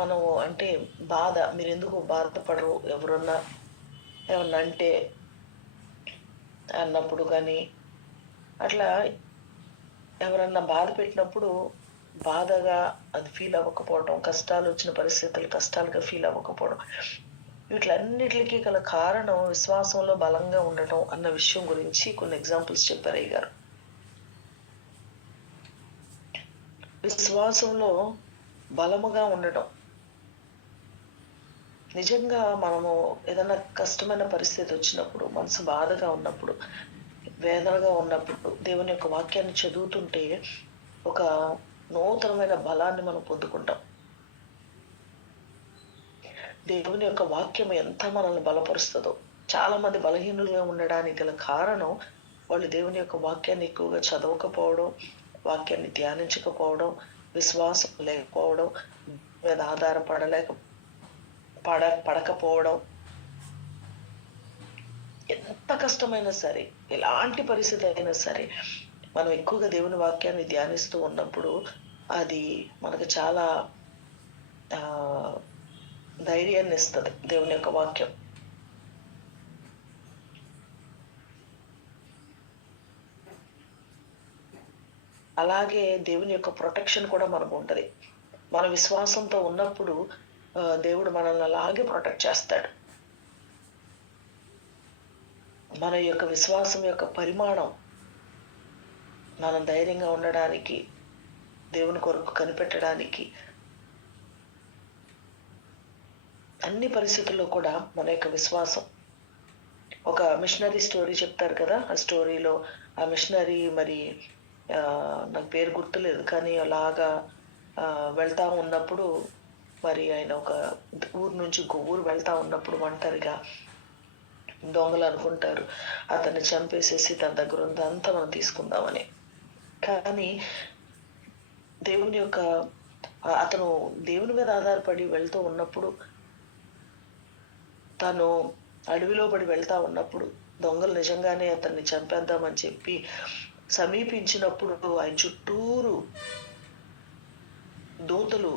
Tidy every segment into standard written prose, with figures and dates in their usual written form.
మనం అంటే మీరు ఎందుకు బాధపడరు ఎవరన్నా ఏమన్నా అంటే అన్నప్పుడు కానీ అట్లా ఎవరన్నా బాధ పెట్టినప్పుడు బాధగా అది ఫీల్ అవ్వకపోవడం, కష్టాలు వచ్చిన పరిస్థితులు కష్టాలుగా ఫీల్ అవ్వకపోవడం, వీటిలన్నిటికీ గల కారణం విశ్వాసంలో బలంగా ఉండటం అన్న విషయం గురించి కొన్ని ఎగ్జాంపుల్స్ చెప్పారు అయ్య గారు. విశ్వాసంలో బలముగా ఉండటం, నిజంగా మనము ఏదైనా కష్టమైన పరిస్థితి వచ్చినప్పుడు, మనసు బాధగా ఉన్నప్పుడు, వేదనగా ఉన్నప్పుడు దేవుని యొక్క వాక్యాన్ని చదువుతుంటే ఒక నూతనమైన బలాన్ని మనం పొందుకుంటాం. దేవుని యొక్క వాక్యం ఎంత మనల్ని బలపరుస్తుందో. చాలా మంది బలహీనులుగా ఉండడానికి గల కారణం వాళ్ళు దేవుని యొక్క వాక్యాన్ని ఎక్కువగా చదవకపోవడం, వాక్యాన్ని ధ్యానించకపోవడం, విశ్వాసం లేకపోవడం, మీద పడకపోవడం. ఎంత కష్టమైనా సరే, ఎలాంటి పరిస్థితి అయినా సరే, మనం ఎక్కువగా దేవుని వాక్యాన్ని ధ్యానిస్తూ ఉన్నప్పుడు అది మనకు చాలా ధైర్యాన్ని ఇస్తుంది దేవుని యొక్క వాక్యం. అలాగే దేవుని యొక్క ప్రొటెక్షన్ కూడా మనకు ఉంటది. మన విశ్వాసంతో ఉన్నప్పుడు దేవుడు మనల్ని అలాగే ప్రొటెక్ట్ చేస్తాడు. మన యొక్క విశ్వాసం యొక్క పరిమాణం మనం ధైర్యంగా ఉండడానికి, దేవుని కొరకు కనిపెట్టడానికి, అన్ని పరిస్థితుల్లో కూడా మన యొక్క విశ్వాసం. ఒక మిషనరీ స్టోరీ చెప్తారు కదా, ఆ స్టోరీలో ఆ మిషనరీ మరి నాకు పేరు గుర్తులేదు, కానీ అలాగా వెళ్తా ఉన్నప్పుడు మరి ఆయన ఒక ఊరు నుంచి ఇంకో ఊరు వెళ్తా ఉన్నప్పుడు ఒంటరిగా దొంగలు అనుకుంటారు అతన్ని చంపేసేసి తన దగ్గర ఉందంతా మనం తీసుకుందామని. కానీ దేవుని యొక్క అతను దేవుని మీద ఆధారపడి వెళ్తూ ఉన్నప్పుడు, తను అడవిలో పడి వెళ్తా ఉన్నప్పుడు దొంగలు నిజంగానే అతన్ని చంపేద్దామని చెప్పి సమీపించినప్పుడు ఆయన చుట్టూరు దూతలు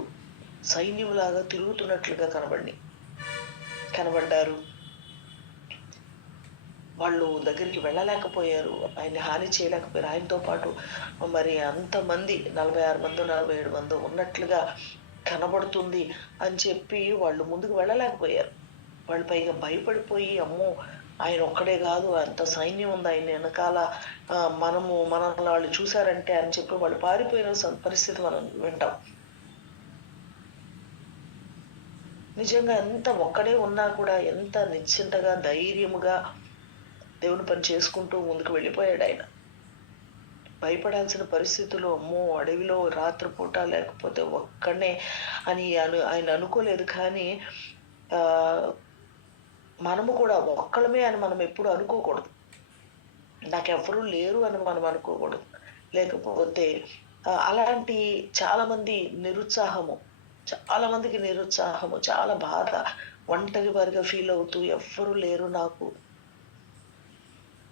సైన్యంలాగా తిరుగుతున్నట్లుగా కనబడ్డారు. వాళ్ళు దగ్గరికి వెళ్ళలేకపోయారు, ఆయన్ని హాని చేయలేకపోయారు. ఆయనతో పాటు మరి అంతమంది 46 మందో 47 మందో ఉన్నట్లుగా కనబడుతుంది అని చెప్పి వాళ్ళు ముందుకు వెళ్ళలేకపోయారు. వాళ్ళు పైగా భయపడిపోయి, అమ్మో ఆయన ఒక్కడే కాదు అంత సైన్యం ఉంది ఆయన వెనకాల, మనల్ని వాళ్ళు చూశారంటే అని చెప్పి వాళ్ళు పారిపోయిన పరిస్థితి మనం వింటాం. నిజంగా ఎంత ఒక్కడే ఉన్నా కూడా ఎంత నిశ్చింతగా ధైర్యముగా దేవుని పని చేసుకుంటూ ముందుకు వెళ్ళిపోయాడు ఆయన. భయపడాల్సిన పరిస్థితులు, అమ్మో అడవిలో రాత్రిపూట లేకపోతే ఒక్కడే అని ఆయన అనుకోలేదు. కానీ మనము కూడా ఒక్కళ్ళమే అని మనం ఎప్పుడు అనుకోకూడదు. నాకెవరూ లేరు అని మనం అనుకోకూడదు. లేకపోతే అలాంటి చాలా మందికి నిరుత్సాహము, చాలా బాధ, ఒంటరి వారిగా ఫీల్ అవుతూ ఎవ్వరూ లేరు నాకు.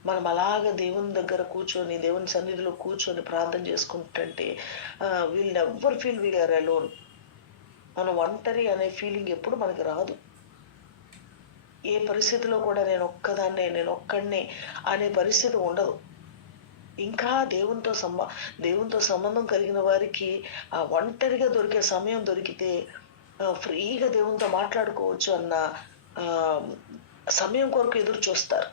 మనం అలాగ దేవుని దగ్గర కూర్చొని, దేవుని సన్నిధిలో కూర్చొని ప్రార్థన చేసుకుంటుంటే we'll never feel we'll are alone. మనం ఒంటరి అనే ఫీలింగ్ ఎప్పుడు మనకి రాదు. ఏ పరిస్థితిలో కూడా నేను ఒక్కడినే అనే పరిస్థితి ఉండదు. ఇంకా దేవునితో సంబంధం కలిగిన వారికి ఆ ఒంటరిగా దొరికే సమయం దొరికితే ఫ్రీగా దేవునితో మాట్లాడుకోవచ్చు అన్న సమయం కొరకు ఎదురు చూస్తారు.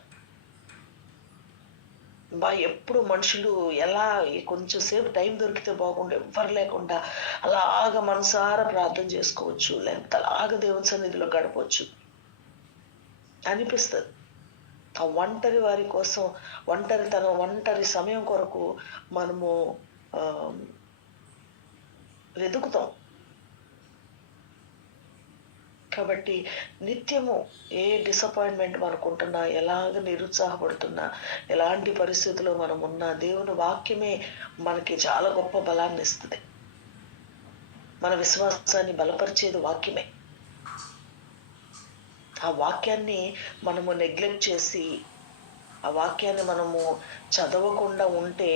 ఎప్పుడు మనుషులు ఎలా కొంచెం సేపు టైం దొరికితే బాగుండు, ఎవ్వరు లేకుండా అలాగ మనసారా ప్రార్థన చేసుకోవచ్చు, లేకపోతే అలాగ దేవుని సన్నిధిలో గడపవచ్చు అనిపిస్తుంది. ఆ ఒంటరి వారి కోసం, ఒంటరి సమయం కొరకు మనము వెతుకుతాం. కాబట్టి నిత్యము ఏ డిసప్పాయింట్మెంట్ మనకుంటున్నా, ఎలాగ నిరుత్సాహపడుతున్నా, ఎలాంటి పరిస్థితుల్లో మనం ఉన్నా, దేవుని వాక్యమే మనకి చాలా గొప్ప బలాన్ని ఇస్తుంది. మన విశ్వాసాన్ని బలపరిచేది వాక్యమే. ఆ వాక్యాన్ని మనము నెగ్లెక్ట్ చేసి, ఆ వాక్యాన్ని మనము చదవకుండా ఉంటే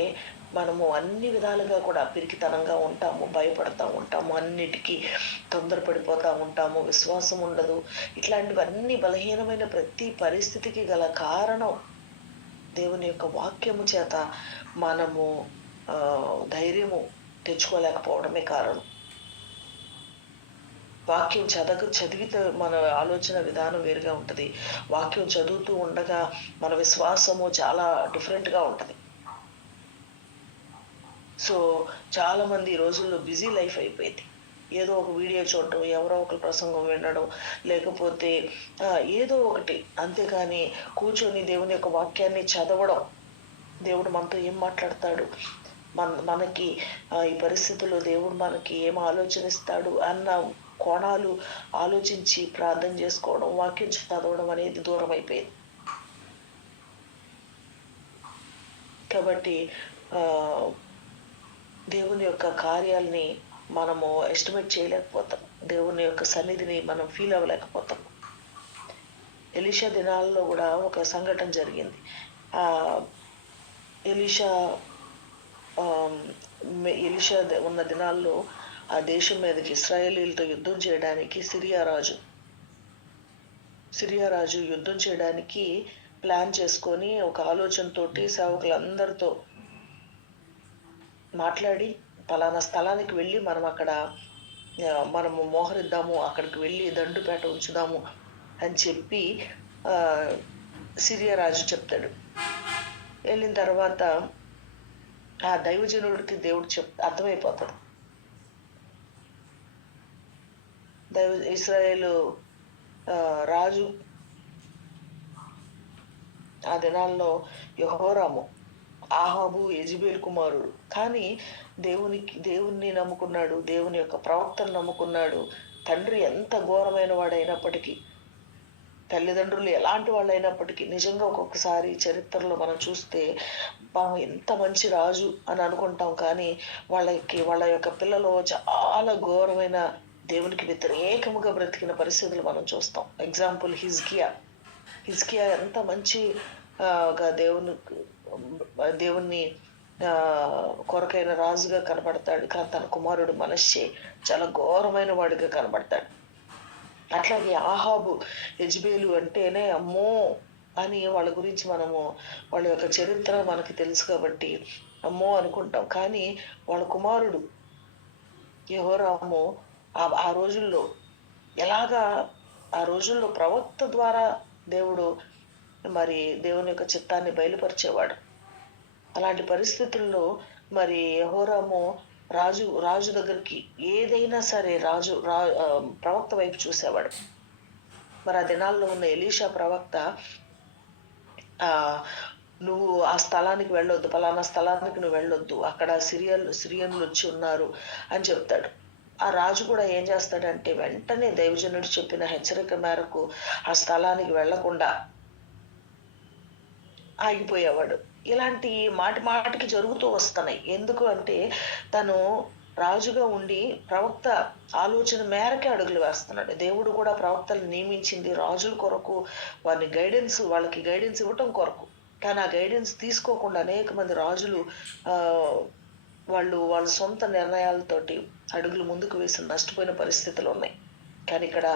మనము అన్ని విధాలుగా కూడా పిరికితనంగా ఉంటాము, భయపడతా ఉంటాము, అన్నిటికీ తొందరపడిపోతా ఉంటాము, విశ్వాసం ఉండదు. ఇట్లాంటివన్నీ బలహీనమైన ప్రతి పరిస్థితికి గల కారణం దేవుని యొక్క వాక్యము చేత మనము ధైర్యము తెచ్చుకోలేకపోవడమే కారణం. వాక్యం చదివితే మన ఆలోచన విధానం వేరుగా ఉంటుంది. వాక్యం చదువుతూ ఉండగా మన విశ్వాసము చాలా డిఫరెంట్గా ఉంటుంది. సో చాలా మంది ఈ రోజుల్లో బిజీ లైఫ్ అయిపోయింది. ఏదో ఒక వీడియో చూడటం, ఎవరో ఒకరి ప్రసంగం వినడం, లేకపోతే ఏదో ఒకటి, అంతేకాని కూర్చొని దేవుని యొక్క వాక్యాన్ని చదవడం, దేవుడు మనతో ఏం మాట్లాడతాడు, మనకి ఈ పరిస్థితుల్లో దేవుడు మనకి ఏం ఆలోచనిస్తాడు అన్న కోణాలు ఆలోచించి ప్రార్థన చేసుకోవడం, వాక్యం చదవడం అనేది దూరం అయిపోయింది. కాబట్టి దేవుని యొక్క కార్యాలని మనము ఎస్టిమేట్ చేయలేకపోతాం. దేవుని యొక్క సన్నిధిని మనం ఫీల్ అవ్వలేకపోతాం. ఎలీషా దినాల్లో కూడా ఒక సంఘటన జరిగింది. ఎలీషా ఉన్న దినాల్లో ఆ దేశం మీదకి ఇశ్రాయేలీలతో యుద్ధం చేయడానికి సిరియా రాజు యుద్ధం చేయడానికి ప్లాన్ చేసుకొని ఒక ఆలోచనతోటి సేవకులందరితో మాట్లాడి, పలానా స్థలానికి వెళ్ళి మనము మోహరిద్దాము, అక్కడికి వెళ్ళి దండుపేట ఉంచుదాము అని చెప్పి సిరియా రాజు చెప్తాడు. వెళ్ళిన తర్వాత ఆ దైవజనుడికి దేవుడు అర్థమైపోతాడు. ఇశ్రాయేలు రాజు ఆ దినాల్లో యెహోరాము, ఆహాబు యెజెబెలు కుమారుడు. కానీ దేవుణ్ణి నమ్ముకున్నాడు, దేవుని యొక్క ప్రవక్తను నమ్ముకున్నాడు. తండ్రి ఎంత ఘోరమైన వాడైనప్పటికీ, తల్లిదండ్రులు ఎలాంటి వాళ్ళు అయినప్పటికీ, నిజంగా ఒక్కొక్కసారి చరిత్రలో మనం చూస్తే ఎంత మంచి రాజు అని అనుకుంటాం, కానీ వాళ్ళ యొక్క పిల్లలు చాలా ఘోరమైన దేవునికి వ్యతిరేకముగా బ్రతికిన పరిస్థితులు మనం చూస్తాం. ఎగ్జాంపుల్ హిజ్కియా ఎంత మంచి దేవుణ్ణి కొరకైన రాజుగా కనబడతాడు, కానీ తన కుమారుడు మనష్షే చాలా ఘోరమైన వాడిగా కనబడతాడు. అట్లాగే ఆహాబు, యెజెబెలు అంటేనే అమ్మో అని వాళ్ళ గురించి వాళ్ళ యొక్క చరిత్ర మనకి తెలుసు కాబట్టి అమ్మో అనుకుంటాం. కానీ వాళ్ళ కుమారుడు యెహోరాము ఆ రోజుల్లో ఆ రోజుల్లో ప్రవక్త ద్వారా దేవుడు దేవుని యొక్క చిత్తాన్ని బయలుపరిచేవాడు. అలాంటి పరిస్థితుల్లో యెహోరాము రాజు దగ్గరికి ఏదైనా సరే ప్రవక్త వైపు చూసేవాడు. ఆ దినాల్లో ఉన్న ఎలీషా ప్రవక్త, నువ్వు ఆ స్థలానికి వెళ్ళొద్దు, పలానా స్థలానికి నువ్వు వెళ్ళొద్దు, అక్కడ సిరియన్లు వచ్చి ఉన్నారు అని చెప్తాడు. ఆ రాజు కూడా ఏం చేస్తాడంటే వెంటనే దైవజనుడు చెప్పిన హెచ్చరిక మేరకు ఆ స్థలానికి వెళ్లకుండా ఆగిపోయేవాడు. ఇలాంటి మాటికి జరుగుతూ వస్తున్నాయి. ఎందుకు అంటే తను రాజుగా ఉండి ప్రవక్త ఆలోచన మేరకే అడుగులు వేస్తున్నాడు. దేవుడు కూడా ప్రవక్తలు నియమించింది రాజుల కొరకు, వాళ్ళకి గైడెన్స్ ఇవ్వటం కొరకు. కానీ ఆ గైడెన్స్ తీసుకోకుండా అనేక మంది రాజులు వాళ్ళ సొంత నిర్ణయాలతోటి అడుగులు ముందుకు వేసి నష్టపోయిన పరిస్థితులు ఉన్నాయి. కానీ ఇక్కడ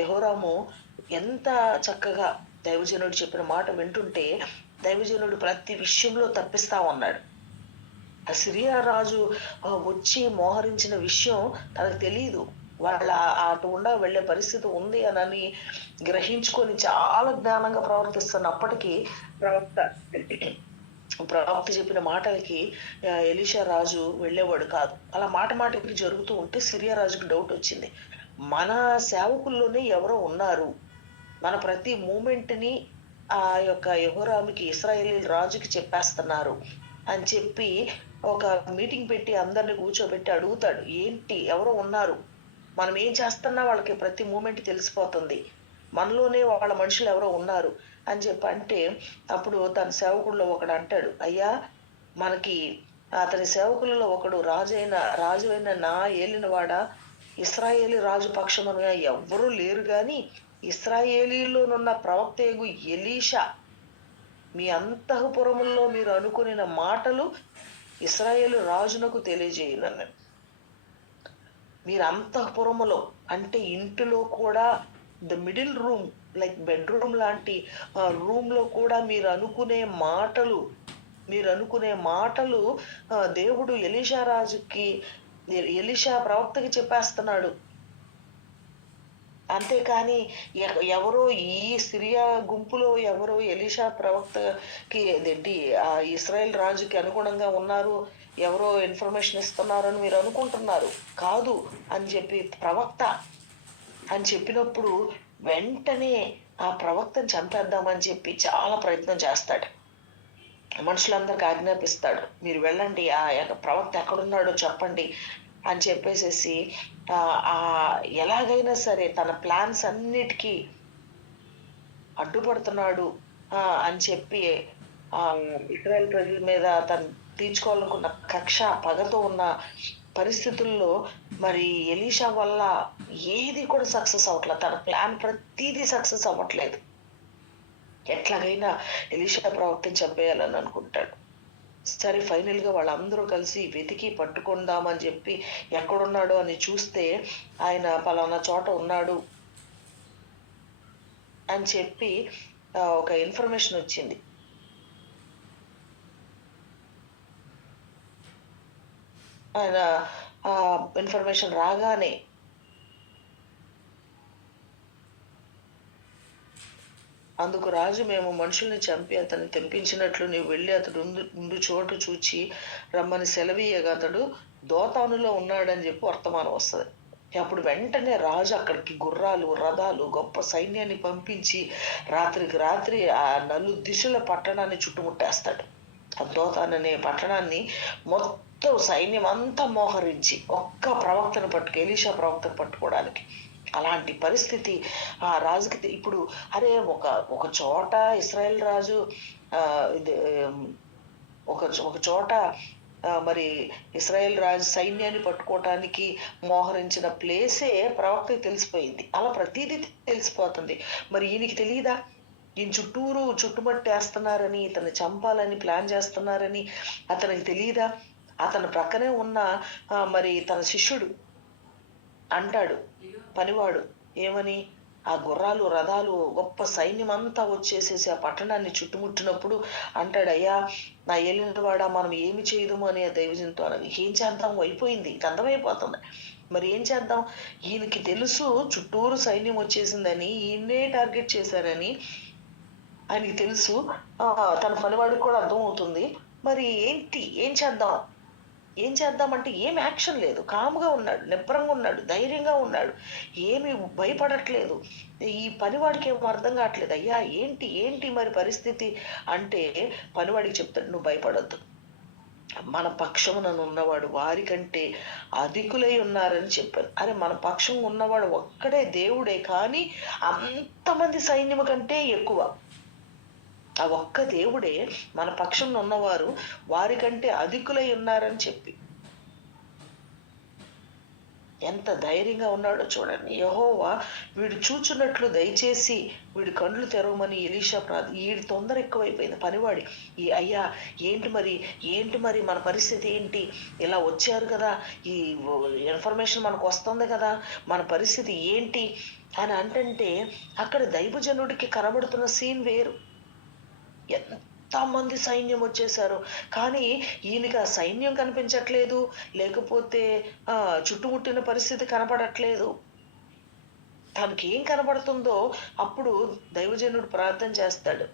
యెహోరాము ఎంత చక్కగా దైవజనుడు చెప్పిన మాట వింటుంటే, దైవజనుడు ప్రతి విషయంలో తప్పిస్తా ఉన్నాడు. ఆ సిరియా రాజు వచ్చి మోహరించిన విషయం తనకు తెలియదు. వాళ్ళ అటు గుండా వెళ్లే పరిస్థితి ఉంది అని గ్రహించుకొని చాలా జ్ఞానంగా ప్రవర్తిస్తున్నప్పటికీ ప్రవక్త చెప్పిన మాటలకి ఎలీషా రాజు వెళ్ళేవాడు కాదు. అలా మాటికి జరుగుతూ ఉంటే సిరియా రాజుకి డౌట్ వచ్చింది, మన సేవకుల్లోనే ఎవరో ఉన్నారు, మన ప్రతి మూమెంట్ని ఆ యొక్క యెహోరాముకి, ఇశ్రాయేలీల రాజుకి చెప్పేస్తున్నారు అని చెప్పి ఒక మీటింగ్ పెట్టి అందరిని కూర్చోబెట్టి అడుగుతాడు, ఏంటి ఎవరో ఉన్నారు, మనం ఏం చేస్తున్నా వాళ్ళకి ప్రతి మూమెంట్ తెలిసిపోతుంది, మనలోనే వాళ్ళ మనుషులు ఎవరో ఉన్నారు అని చెప్పి అంటే, అప్పుడు తన సేవకుల్లో ఒకడు అంటాడు, అయ్యా మనకి అతని సేవకులలో ఒకడు రాజువైన నా ఏలినవాడ, ఇశ్రాయేలీ రాజు పక్షముగా ఎవ్వరూ లేరు, గాని ఇశ్రాయేలీలోనున్న ప్రవక్తయగు ఎలీషా మీ అంతఃపురముల్లో మీరు అనుకునిన మాటలు ఇశ్రాయేలు రాజునకు తెలియజేయనన్నాడు. మీరు అంతఃపురములో అంటే ఇంటిలో కూడా the middle room, like bedroom లాంటి రూమ్ లో కూడా మీరు అనుకునే మాటలు దేవుడు ఎలీషా రాజుకి, ఎలీషా ప్రవక్తకి చెప్పేస్తున్నాడు. అంతేకాని ఎవరో ఈ సిరియా గుంపులో ఎవరో ఎలీషా ప్రవక్తకి అదేంటి ఆ ఇస్రాయేల్ రాజుకి అనుగుణంగా ఉన్నారు, ఎవరో ఇన్ఫర్మేషన్ ఇస్తున్నారని మీరు అనుకుంటున్నారు. కాదు అని చెప్పి ప్రవక్త అని చెప్పినప్పుడు వెంటనే ఆ ప్రవక్తను చంపేద్దామని చెప్పి చాలా ప్రయత్నం చేస్తాడు. మనుషులందరికి ఆజ్ఞాపిస్తాడు, మీరు వెళ్ళండి, ఆ ప్రవక్త ఎక్కడున్నాడో చెప్పండి అని చెప్పేసేసి ఆ ఎలాగైనా సరే తన ప్లాన్స్ అన్నిటికీ అడ్డుపడుతున్నాడు అని చెప్పి ఆ ఇశ్రాయేల్ ప్రజల మీద తను తీర్చుకోవాలనుకున్న కక్ష, పగతో ఉన్న పరిస్థితుల్లో మరి ఎలీషా వల్ల ఏది కూడా సక్సెస్ అవ్వట్లేదు. తన ప్లాన్ ప్రతిదీ సక్సెస్ అవ్వట్లేదు. ఎట్లాగైనా ఎలీషా ప్రవక్తని చంపేయాలని అనుకుంటాడు. సరే ఫైనల్ గా వాళ్ళందరూ కలిసి వెతికి పట్టుకుందామని చెప్పి ఎక్కడున్నాడో అని చూస్తే ఆయన పలానా చోట ఉన్నాడు అని చెప్పి ఒక ఇన్ఫర్మేషన్ వచ్చింది. ఆయన ఆ ఇన్ఫర్మేషన్ రాగానే అందుకు రాజు, మేము మనుషుల్ని చంపి అతన్ని తెప్పించినట్లు నీవు వెళ్ళి అతడు ఉండు చోటు చూచి రమ్మని సెలవీయగా అతడు దోతానులో ఉన్నాడని చెప్పి వర్తమానం వస్తుంది. అప్పుడు వెంటనే రాజు అక్కడికి గుర్రాలు, రథాలు, గొప్ప సైన్యాన్ని పంపించి రాత్రికి రాత్రి ఆ దిశల పట్టణాన్ని చుట్టుముట్టేస్తాడు. ఆ దోతాన్ అనే పట్టణాన్ని మొత్తం సైన్యం అంతా మోహరించి ఒక్క ప్రవక్తను ఎలీషా ప్రవక్తను పట్టుకోవడానికి. అలాంటి పరిస్థితి ఆ రాజుకి. ఇప్పుడు అరే ఒక చోట ఇశ్రాయేల్ రాజు ఇది ఒక చోట మరి ఇశ్రాయేల్ రాజు సైన్యాన్ని పట్టుకోవటానికి మోహరించిన ప్లేసే ప్రవక్తకి తెలిసిపోయింది. అలా ప్రతిదీ తెలిసిపోతుంది. మరి ఈయనకి తెలియదా? ఈయన చుట్టూరు చుట్టుమట్టేస్తున్నారని, ఇతన్ని చంపాలని ప్లాన్ చేస్తున్నారని అతనికి తెలియదా? అతని ప్రక్కనే ఉన్న మరి తన శిష్యుడు అంటాడు, పనివాడు, ఏమని? ఆ గుర్రాలు, రథాలు, గొప్ప సైన్యం అంతా వచ్చేసేసి ఆ పట్టణాన్ని చుట్టుముట్టినప్పుడు అంటాడు, అయ్యా నా ఏలినవాడా, మనం ఏమి చేయదుము అని ఆ దైవజంతో అనగా, ఏం చేద్దాం, అయిపోయింది, అర్థమైపోతుంది. మరి ఏం చేద్దాం? ఈయనకి తెలుసు చుట్టూరు సైన్యం వచ్చేసిందని, ఈయన్నే టార్గెట్ చేశారని ఆయనకి తెలుసు. తన పనివాడికి కూడా అర్థం అవుతుంది. మరి ఏంటి, ఏం చేద్దామంటే ఏం యాక్షన్ లేదు. కామ్గా ఉన్నాడు, నిబ్బరంగా ఉన్నాడు, ధైర్యంగా ఉన్నాడు, ఏమి భయపడట్లేదు. ఈ పనివాడికి ఏమో అర్థం కావట్లేదు. అయ్యా ఏంటి మరి పరిస్థితి అంటే పనివాడికి చెప్తాడు, నువ్వు భయపడొద్దు, మన పక్షమున ఉన్నవాడు వారికంటే అధికులై ఉన్నారని చెప్పారు. అరే మన పక్షం ఉన్నవాడు ఒక్కడే దేవుడే, కానీ అంతమంది సైన్యము కంటే ఎక్కువ. ఆ ఒక్క దేవుడే మన పక్షంలో ఉన్నవారు వారికంటే అధికులై ఉన్నారని చెప్పి ఎంత ధైర్యంగా ఉన్నాడో చూడండి. యెహోవా వీడు చూచున్నట్లు దయచేసి వీడి కళ్ళు తెరవమని ఎలీషా వీడి తొందర ఎక్కువైపోయింది పనివాడి. అయ్యా ఏంటి మరి మన పరిస్థితి ఏంటి? ఇలా వచ్చారు కదా, ఈ ఇన్ఫర్మేషన్ మనకు వస్తుంది కదా, మన పరిస్థితి ఏంటి అని అంటే అక్కడ దైవజనుడికి కనబడుతున్న సీన్ వేరు. ఎంతమంది సైన్యం వచ్చేసారు, కానీ ఈయనకి ఆ సైన్యం కనిపించట్లేదు, లేకపోతే చుట్టుముట్టిన పరిస్థితి కనపడట్లేదు. తనకి ఏం కనబడుతుందో అప్పుడు దైవజనుడు ప్రార్థన చేస్తాడు,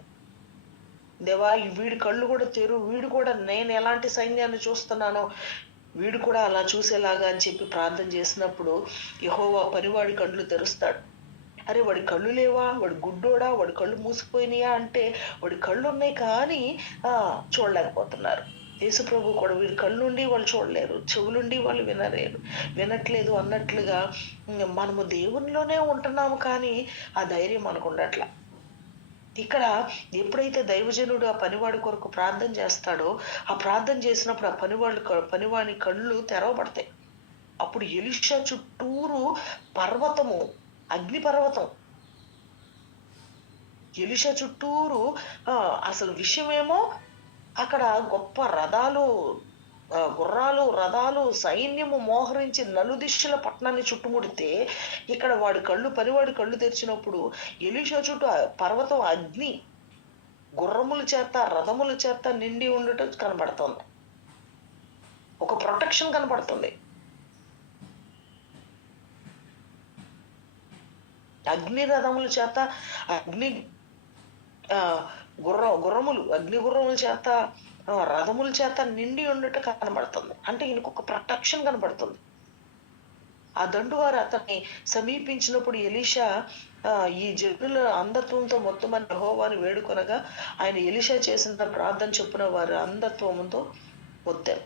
దేవా వీడి కళ్ళు కూడా వీడు కూడా నేను ఎలాంటి సైన్యాన్ని చూస్తున్నానో వీడు కూడా అలా చూసేలాగా అని చెప్పి ప్రార్థన చేసినప్పుడు యెహోవా పనివాడి కళ్ళు తెరుస్తాడు. అరే వాడి కళ్ళు లేవా, వాడి గుడ్డోడా, వాడి కళ్ళు మూసిపోయినాయా అంటే వాడి కళ్ళు ఉన్నాయి, కానీ చూడలేకపోతున్నారు. యేసుప్రభు కూడా వీడి కళ్ళుండి వాళ్ళు చూడలేరు, చెవులుండి వాళ్ళు వినట్లేదు అన్నట్లుగా మనము దేవునిలోనే ఉంటున్నాము, కానీ ఆ ధైర్యం మనకు ఉండట్లా. ఇక్కడ ఎప్పుడైతే దైవజనుడు ఆ పనివాడి కొరకు ప్రార్థన చేస్తాడో, ఆ ప్రార్థన చేసినప్పుడు ఆ పనివాడి కళ్ళు తెరవబడతాయి. అప్పుడు ఎలీషా చుట్టూరు పర్వతము, అగ్నిపర్వతం, ఎలీషా చుట్టూరు అసలు విషయమేమో అక్కడ గొప్ప రథాలు, గుర్రాలు, రథాలు, సైన్యము మోహరించి నలుదిశల పట్టణాన్ని చుట్టుముడితే, ఇక్కడ పనివాడి కళ్ళు తెరిచినప్పుడు ఎలీషా చుట్టూ పర్వతం అగ్ని, గుర్రముల చేత, రథముల చేత నిండి ఉండటం కనబడుతుంది. ఒక ప్రొటెక్షన్ కనబడుతుంది. అగ్ని రథముల చేత, అగ్ని అగ్ని గుర్రముల చేత, రథముల చేత నిండి ఉండటం కనబడుతుంది. అంటే ఈయనకు ఒక ప్రొటెక్షన్ కనబడుతుంది. ఆ దండువారు అతన్ని సమీపించినప్పుడు ఎలీషా ఈ జనుల అంధత్వంతో మొత్తం అని యెహోవాని వేడుకొనగా ఆయన ఎలీషా చేసిన ప్రార్థన చొప్పున వారి అంధత్వంతో వద్దారు.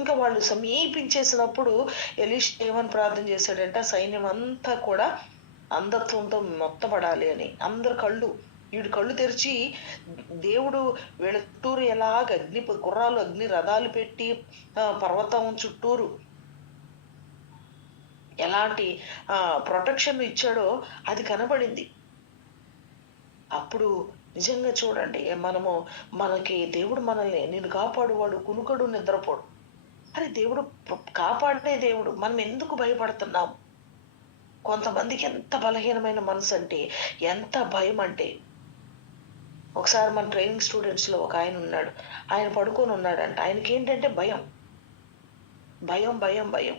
ఇంకా వాళ్ళు సమీపించేసినప్పుడు ఎలీషా ఏమని ప్రార్థన చేశాడంటే, సైన్యం అంతా కూడా అంధత్వంతో మొత్తపడాలి అని. అందరు వీడి కళ్ళు తెరిచి దేవుడు వీళ్ళ చుట్టూరు ఎలాగ గుర్రాలు, అగ్ని రథాలు పెట్టి పర్వతం చుట్టూరు ఎలాంటి ప్రొటెక్షన్ ఇచ్చాడో అది కనబడింది. అప్పుడు నిజంగా చూడండి, మనకి దేవుడు మనల్ని, నేను కాపాడువాడు కునుకడు నిద్రపోడు. అరే దేవుడు కాపాడే దేవుడు, మనం ఎందుకు భయపడుతున్నాం? కొంతమందికి ఎంత బలహీనమైన మనసు అంటే, ఎంత భయం అంటే, ఒకసారి మన ట్రైనింగ్ స్టూడెంట్స్ లో ఒక ఆయన ఉన్నాడు. ఆయన పడుకొని ఉన్నాడంట. ఆయనకి ఏంటంటే భయం భయం భయం భయం.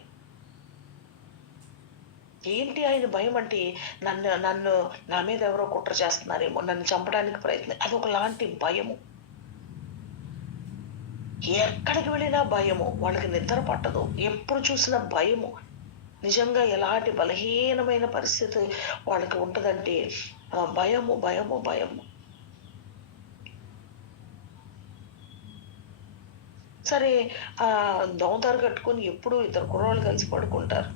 ఏంటి ఆయన భయం అంటే, నన్ను నా మీద ఎవరో కుట్ర చేస్తున్నారేమో, నన్ను చంపడానికి ప్రయత్నం, అదొకలాంటి భయము. ఎక్కడికి వెళ్ళినా భయము, వాళ్ళకి నిద్ర పట్టదు, ఎప్పుడు చూసినా భయము. నిజంగా ఎలాంటి బలహీనమైన పరిస్థితి వాళ్ళకి ఉంటదంటే భయము భయము భయము. సరే, దోమతారు కట్టుకొని ఎప్పుడు ఇద్దరు కుర్రాళ్ళు కలిసి పడుకుంటారు.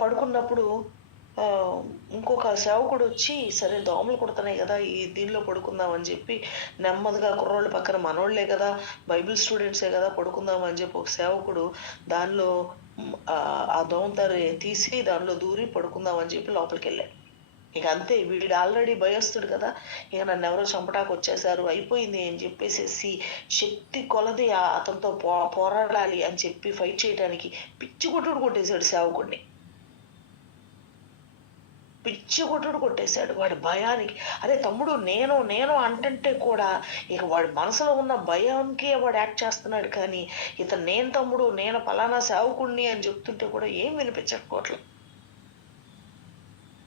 పడుకున్నప్పుడు ఇంకొక సేవకుడు వచ్చి, సరే దోమలు కుడుతున్నాయి కదా, ఈ దీనిలో పడుకుందాం అని చెప్పి నెమ్మదిగా కుర్రోళ్ళ పక్కన, మనోళ్లే కదా, బైబిల్ స్టూడెంట్సే కదా, పడుకుందాం అని చెప్పి ఒక సేవకుడు దానిలో ఆ దోమతారు తీసి దానిలో దూరి పడుకుందాం అని చెప్పి లోపలికి వెళ్ళాడు. ఇక అంతే, వీడు ఆల్రెడీ భయస్తుడు కదా, ఇక నన్ను ఎవరో చంపటాకు వచ్చేసారు, అయిపోయింది అని చెప్పేసి శక్తి కొలది అతనితో పోరాడాలి అని చెప్పి ఫైట్ చేయడానికి పిచ్చి కొట్టేశాడు సేవకుడిని. పిచ్చి కొట్టేశాడు వాడి భయానికి. అదే తమ్ముడు, నేను అంటే కూడా ఇక వాడి మనసులో ఉన్న భయానికి వాడు యాక్ట్ చేస్తున్నాడు. కానీ ఇతను నేను తమ్ముడు, నేను పలానా సేవకుడిని అని చెప్తుంటే కూడా ఏం వినిపించకపోవట్లేదు.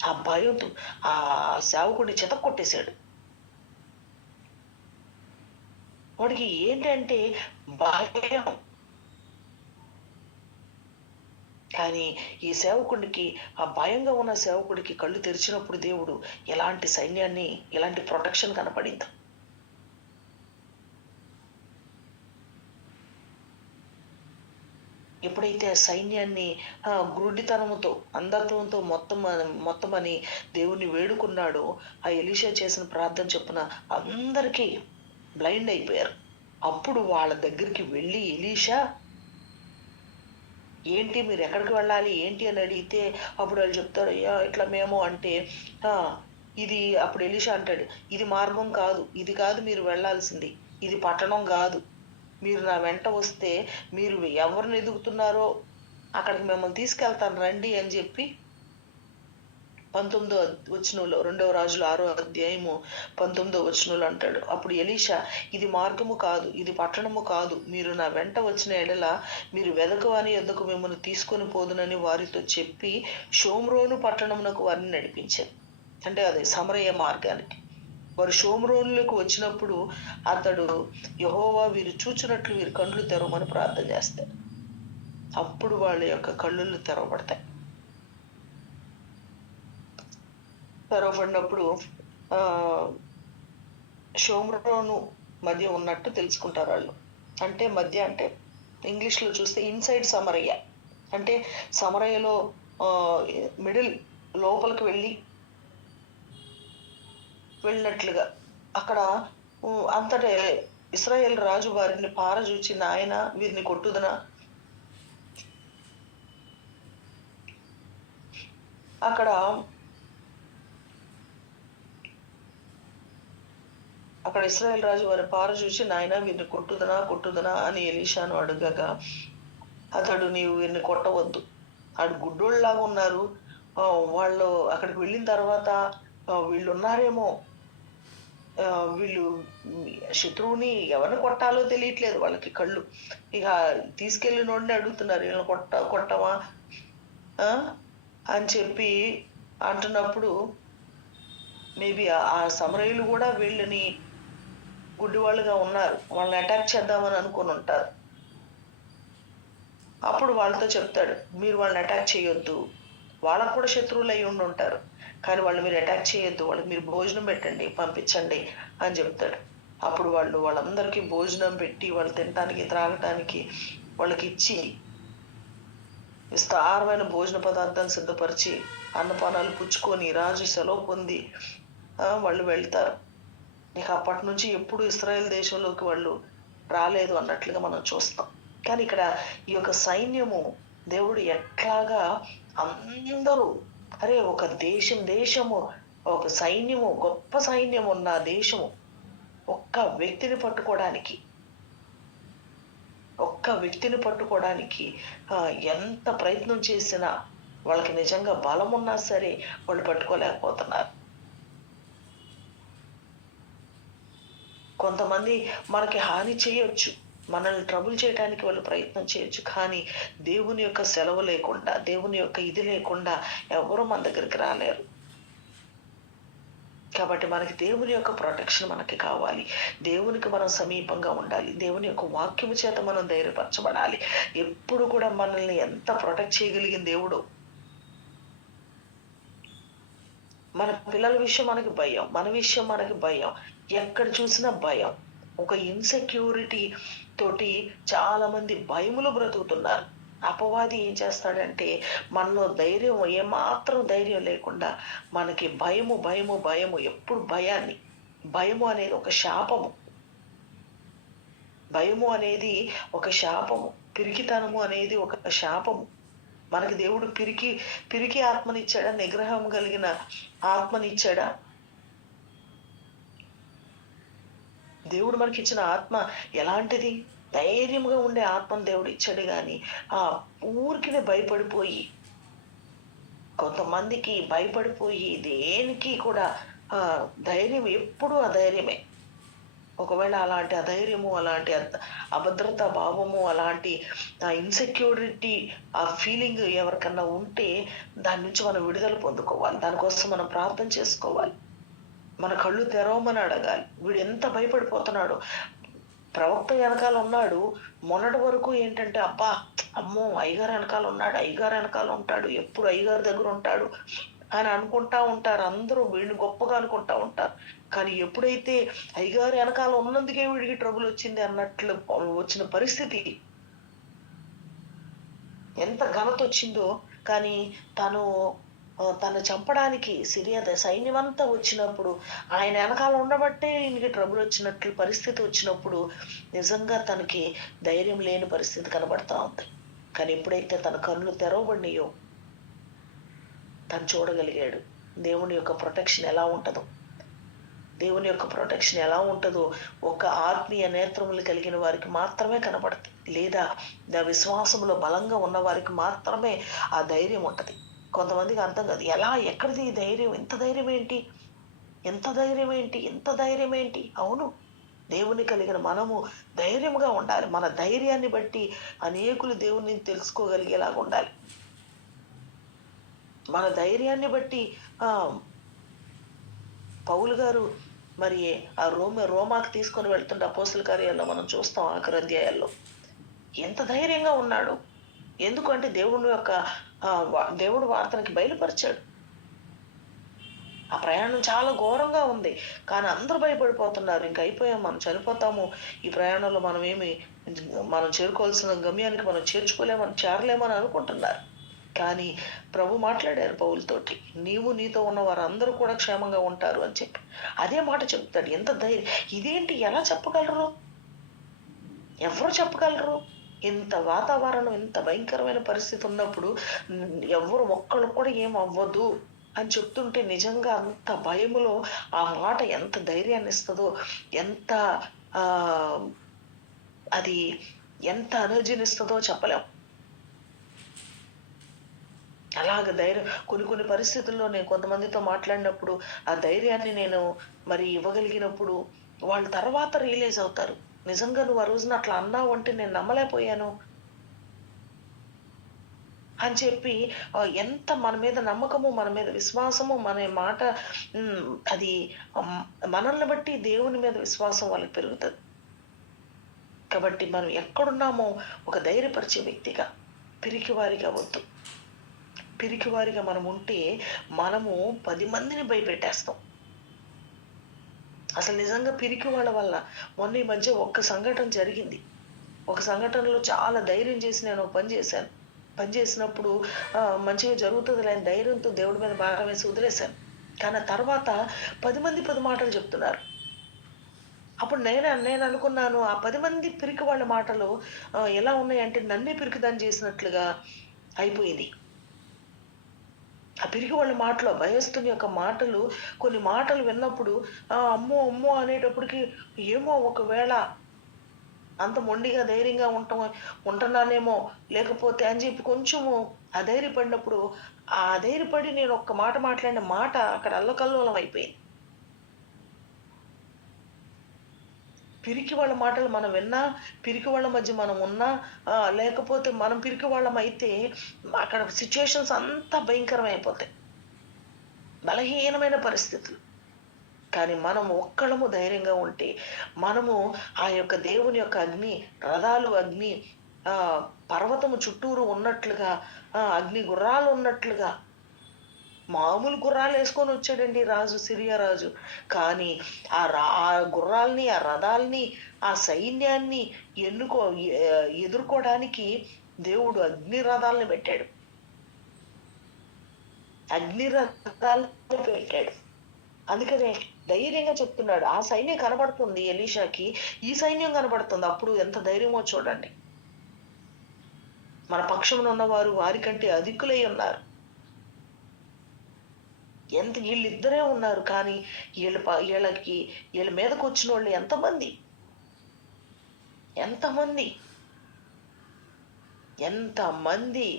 ఆ భయంతో ఆ సేవకుడిని చితక్కొట్టేశాడు. వాడికి ఏంటంటే భయం. కానీ ఈ సేవకుడికి, ఆ భయంగా ఉన్న సేవకుడికి కళ్ళు తెరిచినప్పుడు దేవుడు ఎలాంటి సైన్యాన్ని, ఎలాంటి ప్రొటెక్షన్ కనపడింది. ఎప్పుడైతే ఆ సైన్యాన్ని గురుడితనముతో, అంధత్వంతో మొత్తం అని దేవుణ్ణి వేడుకున్నాడో, ఆ ఎలీషా చేసిన ప్రార్థన చొప్పున అందరికీ బ్లైండ్ అయిపోయారు. అప్పుడు వాళ్ళ దగ్గరికి వెళ్ళి ఎలీషా, ఏంటి మీరు ఎక్కడికి వెళ్ళాలి ఏంటి అని అడిగితే అప్పుడు వాళ్ళు చెప్తారు, అయ్యా ఇట్లా మేము అంటే, ఇది అప్పుడు ఎలీషా అంటాడు, ఇది మార్గం కాదు, ఇది కాదు మీరు వెళ్ళాల్సింది, ఇది పట్టణం కాదు, మీరు నా వెంట వస్తే మీరు ఎవరిని ఎదుగుతున్నారో అక్కడికి మిమ్మల్ని తీసుకెళ్తాను రండి అని చెప్పి 19వ వచనంలో, 2వ రాజులు 6వ అధ్యాయము 19వ వచనంలో అంటాడు. అప్పుడు ఎలీషా, ఇది మార్గము కాదు, ఇది పట్టణము కాదు, మీరు నా వెంట వచ్చిన ఎడల మీరు వెదకవాని యొద్దకు మిమ్మల్ని తీసుకొని పోదునని వారితో చెప్పి షోమ్రోను పట్టణమునకు వారిని నడిపించారు. అంటే అదే సమరయ మార్గానికి. వారు షోమ్రోనులకు వచ్చినప్పుడు అతడు, యెహోవా వీరు చూచినట్లు వీరి కళ్ళు తెరవమని ప్రార్థన చేస్తాడు. అప్పుడు వాళ్ళ యొక్క కళ్ళు తెరవబడతాయి. తెరవబడినప్పుడు షోమ్రోను మధ్య ఉన్నట్టు తెలుసుకుంటారు వాళ్ళు. అంటే మధ్య అంటే ఇంగ్లీష్లో చూస్తే ఇన్సైడ్ సమరయ్య, అంటే సమరయ్యలో మిడిల్ లోపలికి వెళ్ళినట్లుగా. అక్కడ అంతటే ఇశ్రాయేల్ రాజు వారిని పారజూచి, నాయన వీరిని కొట్టుదనా, అక్కడ అక్కడ ఇశ్రాయేల్ రాజు వారి పార చూసి, నాయన వీరిని కొట్టుదనా అని ఎలీషాను అడగగా, అతడు నీవు వీరిని కొట్టవద్దు, ఆడు గుడ్డోళ్ళలాగా ఉన్నారు, వాళ్ళు అక్కడికి వెళ్ళిన తర్వాత వీళ్ళు ఉన్నారేమో, వీళ్ళు శత్రువుని ఎవరిని కొట్టాలో తెలియట్లేదు వాళ్ళకి కళ్ళు, ఇక తీసుకెళ్లి నోడిని అడుగుతున్నారు, వీళ్ళని కొట్టవా అని చెప్పి అంటున్నప్పుడు మేబీ ఆ సమరయులు కూడా వీళ్ళని గుడ్డివాళ్ళుగా ఉన్నారు, వాళ్ళని అటాక్ చేద్దామని అనుకుని ఉంటారు. అప్పుడు వాళ్ళతో చెప్తాడు, మీరు వాళ్ళని అటాక్ చేయొద్దు, వాళ్ళకు కూడా శత్రువులు అయి ఉండి ఉంటారు, కానీ వాళ్ళు మీరు అటాక్ చేయొద్దు, వాళ్ళకి మీరు భోజనం పెట్టండి, పంపించండి అని చెప్తాడు. అప్పుడు వాళ్ళందరికీ భోజనం పెట్టి వాళ్ళు తినటానికి త్రాగటానికి వాళ్ళకి ఇచ్చి విస్తారమైన భోజన పదార్థాలు సిద్ధపరిచి అన్నపానాలు పుచ్చుకొని రాజు సెలవు పొంది వాళ్ళు వెళ్తారు. ఇక అప్పటి నుంచి ఎప్పుడు ఇశ్రాయేల్ దేశంలోకి వాళ్ళు రాలేదు అన్నట్లుగా మనం చూస్తాం. కానీ ఇక్కడ ఈ యొక్క సైన్యము దేవుడు ఎట్లాగా అందరూ, అరే ఒక దేశము ఒక సైన్యము, గొప్ప సైన్యం ఉన్న దేశము ఒక్క వ్యక్తిని పట్టుకోవడానికి ఎంత ప్రయత్నం చేసినా వాళ్ళకి నిజంగా బలం ఉన్నా సరే వాళ్ళు పట్టుకోలేకపోతున్నారు. కొంతమంది మనకి హాని చేయొచ్చు, మనల్ని ట్రబుల్ చేయడానికి వాళ్ళు ప్రయత్నం చేయొచ్చు, కానీ దేవుని యొక్క సెలవు లేకుండా, దేవుని యొక్క ఇది లేకుండా ఎవరు మన దగ్గరికి రాలేరు. కాబట్టి మనకి దేవుని యొక్క ప్రొటెక్షన్ మనకి కావాలి, దేవునికి మనం సమీపంగా ఉండాలి, దేవుని యొక్క వాక్యము చేత మనం ధైర్యపరచబడాలి. ఎప్పుడు కూడా మనల్ని ఎంత ప్రొటెక్ట్ చేయగలిగిన దేవుడు. మన పిల్లల విషయం మనకి భయం, మన విషయం మనకి భయం, ఎక్కడ చూసినా భయం. ఒక ఇన్సెక్యూరిటీ తోటి చాలా మంది భయములు బ్రతుకుతున్నారు. అపవాది ఏం చేస్తాడంటే మనలో ధైర్యం, ఏమాత్రం ధైర్యం లేకుండా మనకి భయము ఎప్పుడు భయము అనేది ఒక శాపము. భయము అనేది ఒక శాపము, పిరికితనము అనేది ఒక శాపము. మనకి దేవుడు పిరికి ఆత్మనిచ్చాడా, నిగ్రహం కలిగిన ఆత్మనిచ్చాడా? దేవుడు మనకి ఇచ్చిన ఆత్మ ఎలాంటిది? ధైర్యంగా ఉండే ఆత్మను దేవుడు ఇచ్చాడు. కానీ ఆ ఊరికినే భయపడిపోయి, కొంతమందికి భయపడిపోయి దేనికి కూడా ధైర్యం ఎప్పుడు అధైర్యమే. ఒకవేళ అలాంటి అధైర్యము, అలాంటి అభద్రతా భావము, అలాంటి ఇన్సెక్యూరిటీ, ఆ ఫీలింగ్ ఎవరికన్నా ఉంటే దాని నుంచి మనం విడుదల పొందుకోవాలి. దానికోసం మనం ప్రార్థన చేసుకోవాలి, మన కళ్ళు తెరవమని అడగాలి. వీడు ఎంత భయపడిపోతున్నాడు, ప్రవక్త వెనకాల ఉన్నాడు, మొన్నటి వరకు ఏంటంటే అమ్మో అయ్యగారు వెనకాల ఉన్నాడు, అయ్యగారు వెనకాల ఉంటాడు, ఎప్పుడు అయ్యగారి దగ్గర ఉంటాడు అని అనుకుంటా ఉంటారు అందరూ, వీడిని గొప్పగా అనుకుంటా ఉంటారు. కానీ ఎప్పుడైతే అయ్యగారు వెనకాల ఉన్నందుకే వీడికి ట్రబుల్ వచ్చింది అన్నట్లు వచ్చిన పరిస్థితి, ఎంత ఘనత వచ్చిందో. కానీ తను చంపడానికి సిరియా సైన్యం అంతా వచ్చినప్పుడు, ఆయన వెనకాల ఉండబట్టే ఈయనకి ట్రబుల్ వచ్చినట్లు పరిస్థితి వచ్చినప్పుడు నిజంగా తనకి ధైర్యం లేని పరిస్థితి కనబడతా ఉంది. కానీ ఎప్పుడైతే తన కళ్ళు తెరవబడినాయో తను చూడగలిగాడు దేవుని యొక్క ప్రొటెక్షన్ ఎలా ఉంటుందో. దేవుని యొక్క ప్రొటెక్షన్ ఎలా ఉంటుందో ఒక ఆత్మీయ నేత్రములు కలిగిన వారికి మాత్రమే కనబడుతుంది, లేదా విశ్వాసంలో బలంగా ఉన్న వారికి మాత్రమే ఆ ధైర్యం ఉంటుంది. కొంతమందికి అర్థం కాదు, ఎక్కడిది ఈ ధైర్యం, ఎంత ధైర్యం ఏంటి. అవును, దేవుని కలిగిన మనము ధైర్యంగా ఉండాలి. మన ధైర్యాన్ని బట్టి అనేకులు దేవుని తెలుసుకోగలిగేలాగా ఉండాలి. మన ధైర్యాన్ని బట్టి పౌలు గారు మరి ఆ రోమాకు తీసుకొని వెళ్తుండే అపోస్తల కార్యాల్లో మనం చూస్తాం, ఆఖరి అధ్యాయాల్లో ఎంత ధైర్యంగా ఉన్నాడు. ఎందుకంటే దేవుడు వార్తనికి బయలుపరిచాడు. ఆ ప్రయాణం చాలా ఘోరంగా ఉంది, కానీ అందరూ భయపడిపోతున్నారు, ఇంక అయిపోయాం, మనం చనిపోతాము, ఈ ప్రయాణంలో మనం చేరుకోవాల్సిన గమ్యానికి మనం చేరలేమని అనుకుంటున్నారు. కానీ ప్రభు మాట్లాడారు పౌలుతోటి, నీవు నీతో ఉన్న వారందరూ కూడా క్షేమంగా ఉంటారు అని చెప్పి అదే మాట చెప్తాడు. ఎంత ధైర్యం! ఇదేంటి, ఎలా చెప్పగలరు? ఎవరు చెప్పగలరు? ఇంత వాతావరణం, ఇంత భయంకరమైన పరిస్థితి ఉన్నప్పుడు ఎవరు ఒక్కళ్ళు కూడా ఏం అవ్వదు అని చెప్తుంటే నిజంగా అంత భయములో ఆ మాట ఎంత ధైర్యాన్ని ఇస్తుందో, ఎంత ఆ అది ఎంత ఎనర్జీని ఇస్తుందో చెప్పలేం. అలాగ ధైర్యం కొన్ని పరిస్థితుల్లో నేను కొంతమందితో మాట్లాడినప్పుడు ఆ ధైర్యాన్ని నేను మరి ఇవ్వగలిగినప్పుడు వాళ్ళు తర్వాత రియలైజ్ అవుతారు, నిజంగా నువ్వు ఆ రోజున అట్లా అన్నావు అంటే నేను నమ్మలేకపోయాను అని చెప్పి ఎంత మన మీద నమ్మకము, మన మీద విశ్వాసము, మన మాట అది మనల్ని బట్టి దేవుని మీద విశ్వాసం వాళ్ళకి పెరుగుతుంది. కాబట్టి మనం ఎక్కడున్నామో ఒక ధైర్యపరిచే వ్యక్తిగా, పిరికివారిగా వద్దు. పిరికివారిగా మనం ఉంటే మనము 10 మందిని భయపెట్టేస్తాం. అసలు నిజంగా పిరికి వాళ్ళ వల్ల మొన్న ఈ మధ్య ఒక్క సంఘటన జరిగింది. ఒక సంఘటనలో చాలా ధైర్యం చేసి నేను ఒక పని చేశాను. పని చేసినప్పుడు మంచిగా జరుగుతుంది లేని ధైర్యంతో దేవుడి మీద భారం వేసి వదిలేశాను. కానీ తర్వాత 10 మంది 10 మాటలు చెప్తున్నారు. అప్పుడు నేను అనుకున్నాను, ఆ 10 మంది పిరికి వాళ్ళ మాటలు ఎలా ఉన్నాయంటే నన్నే పిరికిదాన్ని చేసినట్లుగా అయిపోయింది. ఆ పిరికి వాళ్ళ మాటలు, భయస్తుని యొక్క మాటలు, కొన్ని మాటలు విన్నప్పుడు అమ్మో అమ్మో అనేటప్పటికి ఏమో ఒకవేళ అంత మొండిగా ధైర్యంగా ఉంటున్నానేమో లేకపోతే అని చెప్పి కొంచెము అధైర్యపడినప్పుడు, ఆ ధైర్యపడి నేను ఒక్క మాట మాట్లాడిన మాట అక్కడ అల్లకల్లోలం అయిపోయింది. పిరికి వాళ్ళ మాటలు మనం విన్నా, పిరికి వాళ్ళ మధ్య మనం ఉన్నా, లేకపోతే మనం పిరికి వాళ్ళం అయితే అక్కడ సిచ్యువేషన్స్ అంతా భయంకరమైపోతాయి, బలహీనమైన పరిస్థితులు. కానీ మనం ఒక్కళ్ళము ధైర్యంగా ఉంటే మనము ఆ యొక్క దేవుని యొక్క అగ్ని రథాలు, అగ్ని పర్వతము చుట్టూరు ఉన్నట్లుగా, అగ్ని గుర్రాలు ఉన్నట్లుగా, మామూలు గుర్రాలు వేసుకొని వచ్చాడండి రాజు, సిరియా రాజు. కానీ ఆ గుర్రాల్ని, ఆ రథాల్ని, ఆ సైన్యాన్ని ఎదుర్కోవడానికి దేవుడు అగ్ని రథాలని పెట్టాడు, అగ్ని రథాలని పెట్టాడు. అందుకనే ధైర్యంగా చెప్తున్నాడు. ఆ సైన్యం కనబడుతుంది ఎలీషాకి, ఈ సైన్యం కనబడుతుంది. అప్పుడు ఎంత ధైర్యమో చూడండి. మన పక్షమున ఉన్నవారు వారికంటే అధికులై ఉన్నారు. వీళ్ళిద్దరే ఉన్నారు, కానీ వీళ్ళ మీదకి వచ్చిన వాళ్ళు ఎంతమంది, ఎంతమంది ఎంతమంది.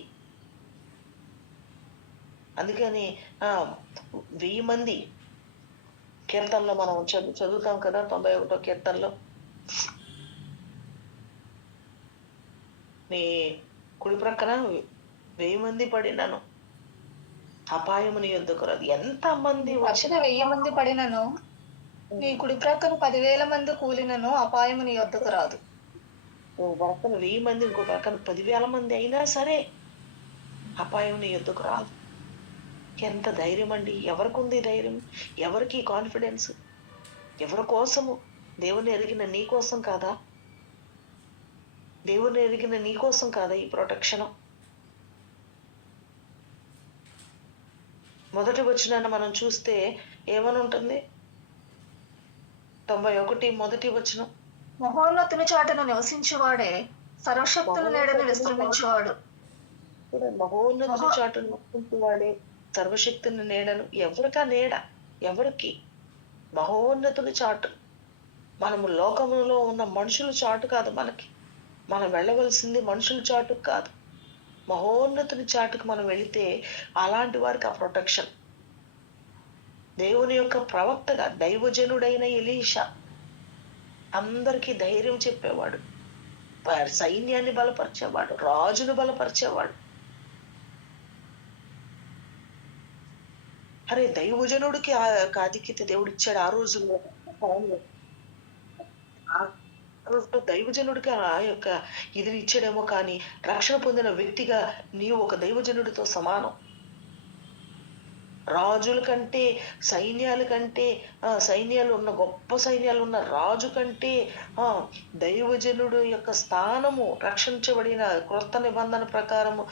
అందుకని 1000 మంది కీర్తనలో మనం చదువుతాం కదా, 91వ కీర్తనలో, నీ కుడి ప్రక్కన 1000 మంది పడినను అపాయము నీ యొద్దకు రాదు. ఎంత మంది వచ్చిన 1000 మంది పడినను, నీ కుడి ప్రక్కన 10,000 మంది కూలినను అపాయము నీ యొద్దకు రాదు. ఓ ప్రక్కన 1000 మంది, ఇంకో ప్రక్కన 10,000 మంది అయినా సరే అపాయం నీ యొద్దకు రాదు. ఎంత ధైర్యం అండి! ఎవరికి ఉంది ధైర్యం? ఎవరికి కాన్ఫిడెన్స్? ఎవరి కోసము? దేవుని ఎరిగిన నీ కోసం కాదా? దేవుని ఎరిగిన నీ కోసం కాదా ఈ ప్రొటెక్షన్? మొదటి వచనాన్ని మనం చూస్తే ఏమని ఉంటుంది? 91 మొదటి వచనం, మహోన్నతుని చాటును నివసించువాడే సర్వశక్తుల నీడను విశ్రమించువాడు. మహోన్నతుని చాటును నివసించువాడే సర్వశక్తుని నీడను. ఎవరికా నీడ? ఎవరికి? మహోన్నతుని చాటు. మనము లోకములో ఉన్న మనుషుల చాటు కాదు మనకి. మనం వెళ్ళవలసింది మనుషుల చాటు కాదు, మహోన్నతుని చాటుకు మనం వెళితే అలాంటి వారికి ఆ ప్రొటెక్షన్. దేవుని యొక్క ప్రవక్తగా దైవజనుడైన ఎలీషా అందరికీ ధైర్యం చెప్పేవాడు, సైన్యాన్ని బలపరిచేవాడు, రాజును బలపరిచేవాడు. అరే దైవజనుడికి ఆధిక్యత దేవుడు ఇచ్చాడు ఆ రోజుల్లో. దైవజనుడికి ఆ యొక్క ఇది ఇచ్చాడేమో, కానీ రక్షణ పొందిన వ్యక్తిగా నీవు ఒక దైవజనుడితో సమానం. రాజుల కంటే, సైన్యాల కంటే, సైన్యాలు ఉన్న గొప్ప సైన్యాలు ఉన్న రాజు కంటే దైవజనుడు యొక్క స్థానము, రక్షించబడిన క్రొత్త నిబంధన ప్రకారము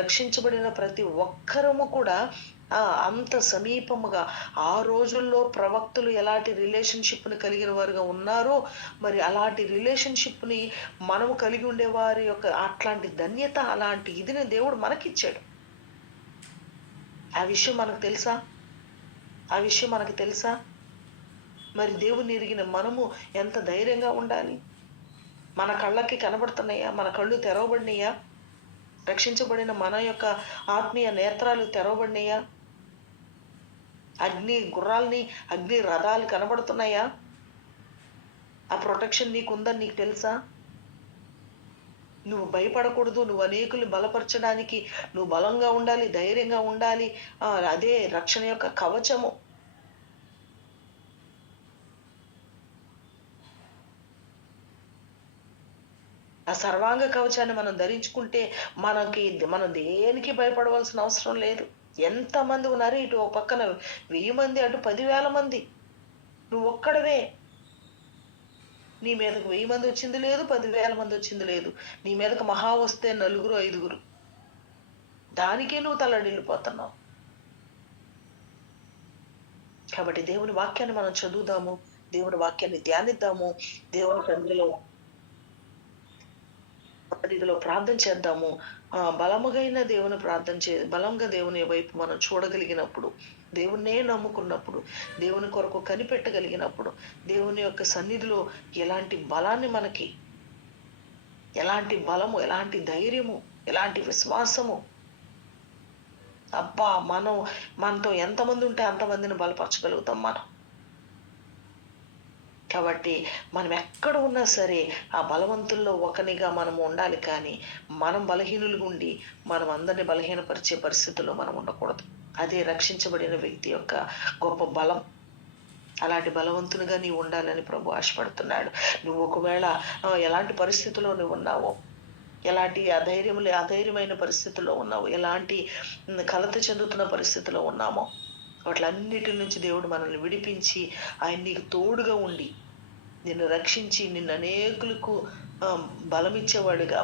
రక్షించబడిన ప్రతి ఒక్కరము కూడా అంత సమీపముగా ఆ రోజుల్లో ప్రవక్తలు ఎలాంటి రిలేషన్షిప్ ని కలిగిన వారుగా ఉన్నారో, మరి అలాంటి రిలేషన్షిప్ ని మనము కలిగి ఉండే వారి యొక్క అట్లాంటి ధన్యత, అలాంటి ఇదిని దేవుడు మనకిచ్చాడు. ఆ విషయం మనకు తెలుసా? ఆ విషయం మనకు తెలుసా? మరి దేవుని ఎరిగిన మనము ఎంత ధైర్యంగా ఉండాలి? మన కళ్ళకి కనబడుతున్నాయా? మన కళ్ళు తెరవబడినయా? రక్షించబడిన మన యొక్క ఆత్మీయ నేత్రాలు తెరవబడినయా? అగ్ని గుర్రాల్ని, అగ్ని రథాలు కనబడుతున్నాయా? ఆ ప్రొటెక్షన్ నీకుందని నీకు తెలుసా? నువ్వు భయపడకూడదు. నువ్వు అనేకుల్ని బలపరచడానికి నువ్వు బలంగా ఉండాలి, ధైర్యంగా ఉండాలి. అదే రక్షణ యొక్క కవచము. ఆ సర్వాంగ కవచాన్ని మనం ధరించుకుంటే మనం దేనికి భయపడవలసిన అవసరం లేదు. ఎంతమంది ఉన్నారు, ఇటు ఒక పక్కన 1000 మంది, అటు 10,000 మంది. నువ్వు ఒక్కడవే. నీ మీదకు 1000 మంది వచ్చింది లేదు, 10,000 మంది వచ్చింది లేదు. నీ మీదకు మహా వస్తే 4, 5. దానికే నువ్వు తల్లడిల్లిపోతున్నావు. కాబట్టి దేవుని వాక్యాన్ని మనం చదువుదాము, దేవుని వాక్యాన్ని ధ్యానిద్దాము, దేవుని సన్నిధిలో రీతిలో ప్రార్థన చేద్దాము. బలముగైన దేవుని బలంగా దేవుని వైపు మనం చూడగలిగినప్పుడు, దేవుణ్ణే నమ్ముకున్నప్పుడు, దేవుని కొరకు కనిపెట్టగలిగినప్పుడు, దేవుని యొక్క సన్నిధిలో ఎలాంటి బలాన్ని మనకి, ఎలాంటి బలము, ఎలాంటి ధైర్యము, ఎలాంటి విశ్వాసము. అబ్బా, మనతో ఎంతమంది ఉంటే అంతమందిని బలపరచగలుగుతాం మనం. కాబట్టి మనం ఎక్కడ ఉన్నా సరే ఆ బలవంతుల్లో ఒకనిగా మనం ఉండాలి. కానీ మనం బలహీనులుగా ఉండి మనం అందరిని బలహీనపరిచే పరిస్థితుల్లో మనం ఉండకూడదు. అదే రక్షించబడిన వ్యక్తి యొక్క గొప్ప బలం. అలాంటి బలవంతునిగా నీవు ఉండాలని ప్రభు ఆశపడుతున్నాడు. నువ్వు ఒకవేళ ఎలాంటి పరిస్థితుల్లో నువ్వు ఉన్నావో, ఎలాంటి అధైర్యమైన పరిస్థితుల్లో ఉన్నావు, ఎలాంటి కలత చెందుతున్న పరిస్థితిలో ఉన్నామో, వాటిలన్నిటి నుంచి దేవుడు మనల్ని విడిపించి ఆయన నీకు తోడుగా ఉండి నిన్ను రక్షించి నిన్ను అనేకులకు బలమిచ్చేవాడిగా,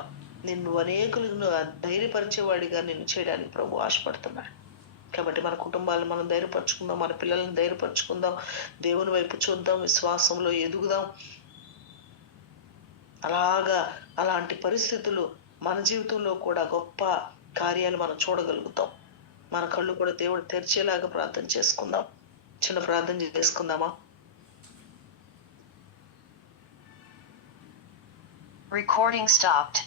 నిన్ను అనేకులను ధైర్యపరిచేవాడిగా నిన్ను చేయడానికి ప్రభు ఆశపడుతున్నాడు. కాబట్టి మన కుటుంబాలను మనం ధైర్యపరచుకుందాం, మన పిల్లలను ధైర్యపరచుకుందాం, దేవుని వైపు చూద్దాం, విశ్వాసంలో ఎదుగుదాం. అలాంటి పరిస్థితులు మన జీవితంలో కూడా గొప్ప కార్యాలు మనం చూడగలుగుతాం. మన కళ్ళు కూడా దేవుడు తెరిచేలాగా ప్రార్థన చేసుకుందాం. చిన్న ప్రార్థన చేసుకుందామా? Recording stopped.